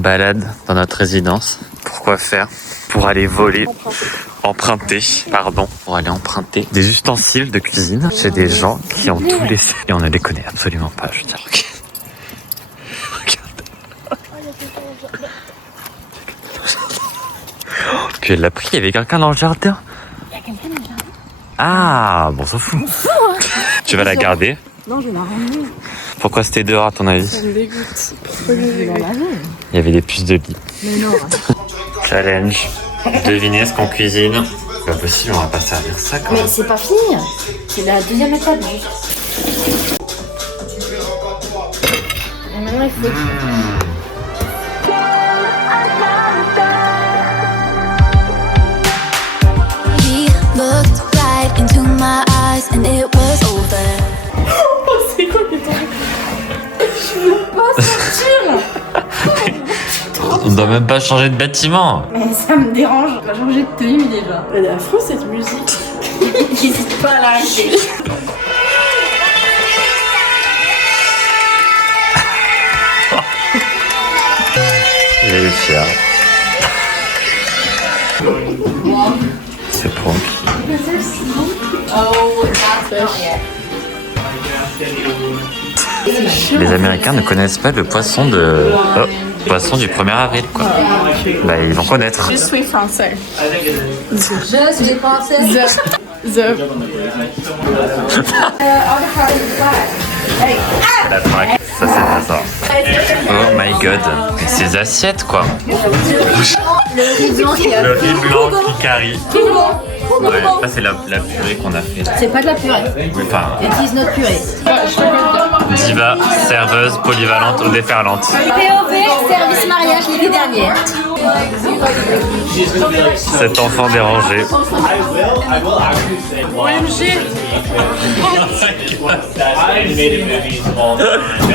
balade dans notre résidence. Pourquoi faire? Pour aller voler, emprunter, pour aller emprunter des ustensiles de cuisine chez des gens qui ont tout laissé. Et on ne les connaît absolument pas, je tiens. Puis elle l'a pris, il y avait quelqu'un dans le jardin. Il y a quelqu'un dans le jardin. Ah, bon, on s'en fout. Tu vas la garder? Non, je vais la ramener. Pourquoi c'était dehors à ton avis? Ça me dégoûte. Pourquoi je les dégoûte? Il y avait des puces de lit. Mais non. Challenge. Devinez ce qu'on cuisine. C'est pas possible, on va pas servir ça quand même. Mais c'est pas fini. C'est la deuxième étape juste. Et maintenant il faut... Looked right into my eyes and it was over. Oh, c'est quoi qui est tombé? Je veux pas sortir. On doit même pas changer de bâtiment. Mais ça me dérange. On va changer de tenue déjà. Elle est affreuse cette musique. N'hésite pas à l'arrêter. Il est fier. C'est prank. Les Américains ne connaissent pas le poisson poisson du 1er avril, quoi. Bah, ils vont connaître. Je suis français. Je suis français. La traque, ça c'est pas ça. Oh my god, mais ces assiettes, quoi. Le riz blanc qui a... Le riz blanc qui carie. Ouais, ça c'est la purée qu'on a fait. C'est pas de la purée. Oui, enfin, It is not purée. diva, serveuse, polyvalente ou déferlante. POV, service mariage l'été dernier. Cet enfant dérangé. OMG.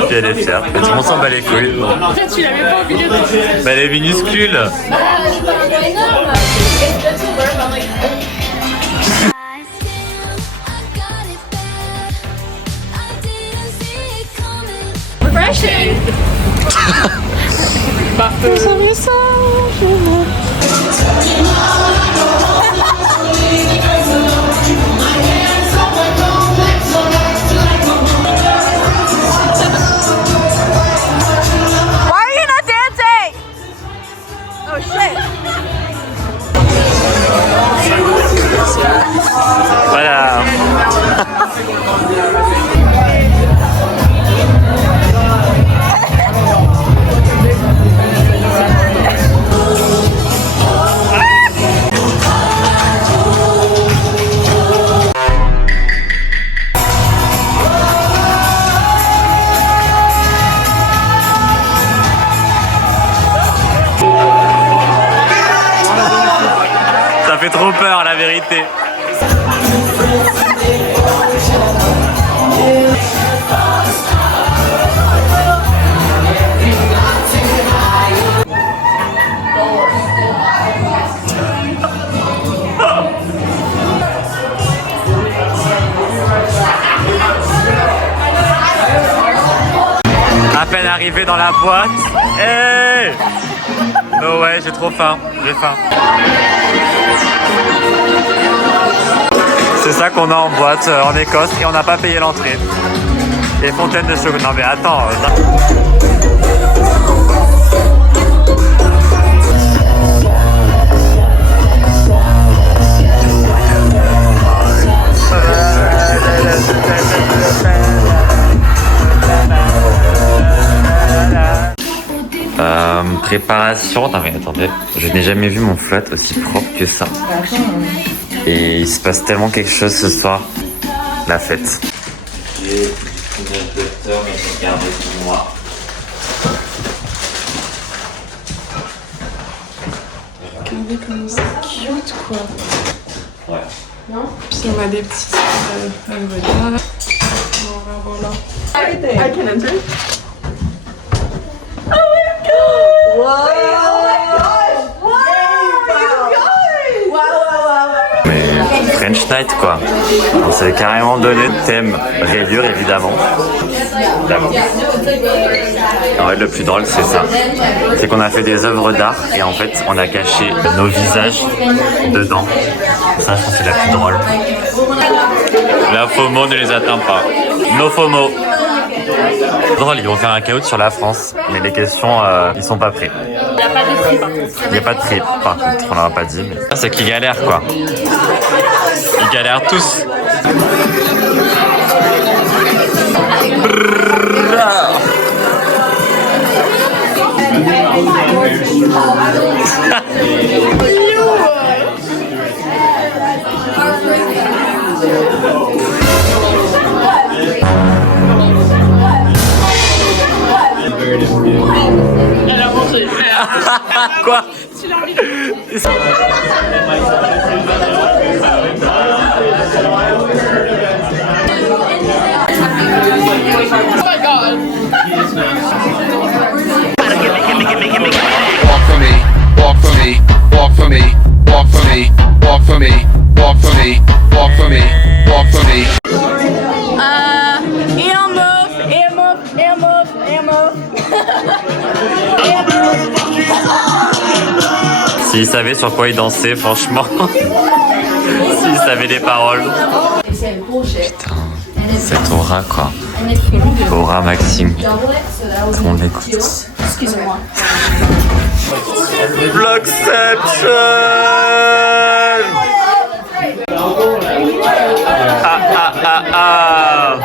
Puis elle est fière. Et tout le monde s'en bat les couilles. En fait, tu l'avais pas au milieu de... Mais elle est minuscule. Ah, je parle pas énorme. Refreshing. Parfait. Voilà. Ça fait trop peur, la vérité. À peine arrivé dans la boîte. Hey! No ouais, j'ai trop faim. J'ai faim. C'est ça qu'on a en boîte en Écosse et on n'a pas payé l'entrée. Et fontaine de chocolat. Non mais attends. Préparation. Non mais attendez, je n'ai jamais vu mon flat aussi propre que ça. Et il se passe tellement quelque chose ce soir. La fête. J'ai une docteur mais j'ai gardé pour moi. Regardez comme c'est cute quoi. Ouais. Non? Puis on a des petits voilà. Voilà. I can enter. Mais French Night quoi. On s'est carrément donné de thème. Rayure évidemment. D'accord. En fait, le plus drôle, c'est ça. C'est qu'on a fait des œuvres d'art et en fait, on a caché nos visages dedans. Ça, je pense que c'est la plus drôle. La FOMO ne les atteint pas. No FOMO. Drôle, ils vont faire un caout sur la France, mais les questions, ils sont pas prêts. Il n'y a pas de prix par contre. Il n'y a pas de trip, par contre, on leur a pas dit. Mais... ça, c'est qu'ils galèrent, quoi. Ils galèrent tous. Elle a mangé. Quoi? Oh my god. Walk for me, walk for me, walk for me, walk for me, walk for me, walk for me, walk for me, walk for me. Et un meuf, et un meuf, et un meuf, et un meuf. S'ils savaient sur quoi ils dansaient, franchement. S'ils savaient les paroles. Putain, cette aura, quoi. Aura Maxime. Tout le monde l'écoute. Excusez-moi. Vlogception. Ah ah ah ah.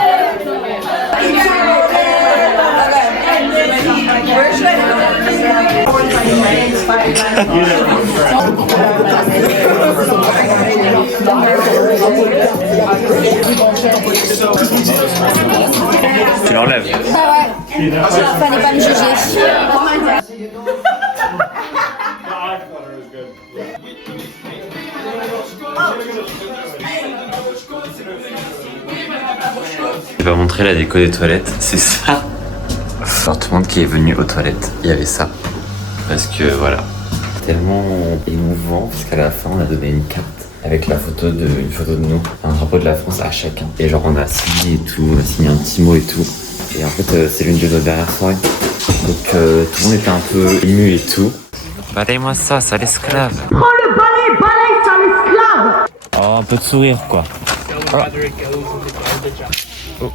Tu l'enlèves. Ah ouais. Fallait pas me juger. Je vais vous montrer la déco des toilettes, c'est ça. Alors tout le monde qui est venu aux toilettes, il y avait ça. Parce que voilà, tellement émouvant, parce qu'à la fin on a donné une carte avec une photo de nous, un drapeau de la France à chacun. Et genre on a signé et tout, on a signé un petit mot et tout. Et en fait c'est l'une de nos dernières soirées. Donc tout le monde était un peu ému et tout. Balaye-moi ça, ça l'esclave. Prends le balai, balaye, ça l'esclave. Oh, un peu de sourire quoi. Oh. Oh.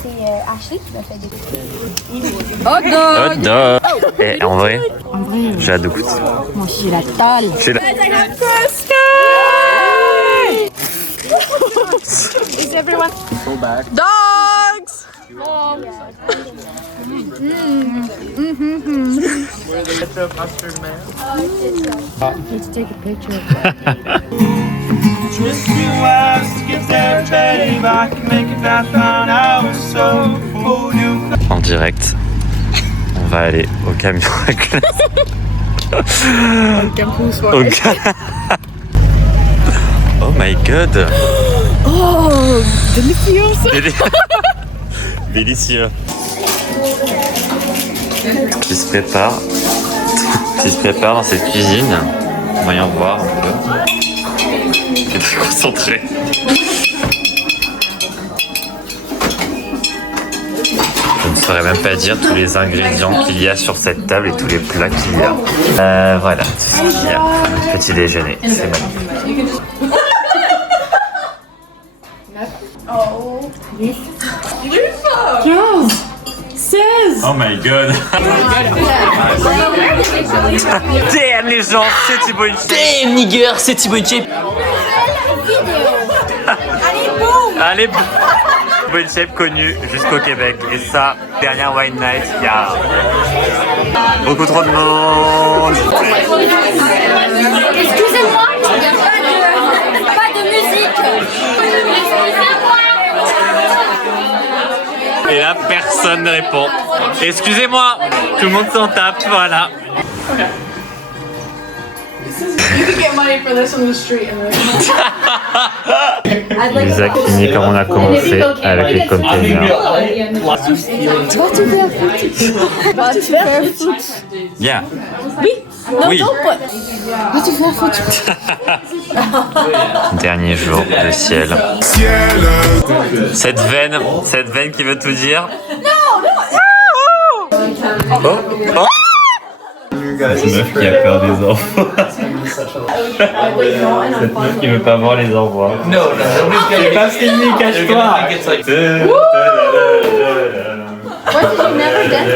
C'est Ashley qui m'a fait des hot Hot dog. Et en vrai, j'ai hâte de goûter. Moi aussi j'ai la dalle. J'ai la... Is everyone? Dogs! En direct, on va aller au camion à glace. Au ca- Oh my god! Oh, délicieux! Délicieux! Qui se prépare dans cette cuisine. Voyons voir un peu. Il est très concentré. Je ne saurais même pas dire tous les ingrédients qu'il y a sur cette table et tous les plats qu'il y a. Voilà, tout ce qu'il y a. Petit déjeuner, c'est magnifique. Oh my god! Damn les gens, c'est Thibaut Inchep! Damn nigger, c'est Thibaut Inchep. Allez, Thibaut Inchep connu jusqu'au Québec. Et ça, dernière Wine Night, il y a beaucoup trop de monde! Excusez-moi, pas de musique. Et là, personne ne répond. Excusez-moi, tout le monde s'en tape, voilà. You could get money for this on the street. Isaac finit comme on a commencé avec les containers. Tu vas te faire foutre. Yeah. Oui. Oui. Dernier jour de ciel. Cette veine qui veut tout dire. Oh. Cette meuf qui a peur des enfants. Cette meuf qui veut pas voir les envois. No, C'est pas fini, cache-toi. What did you never done?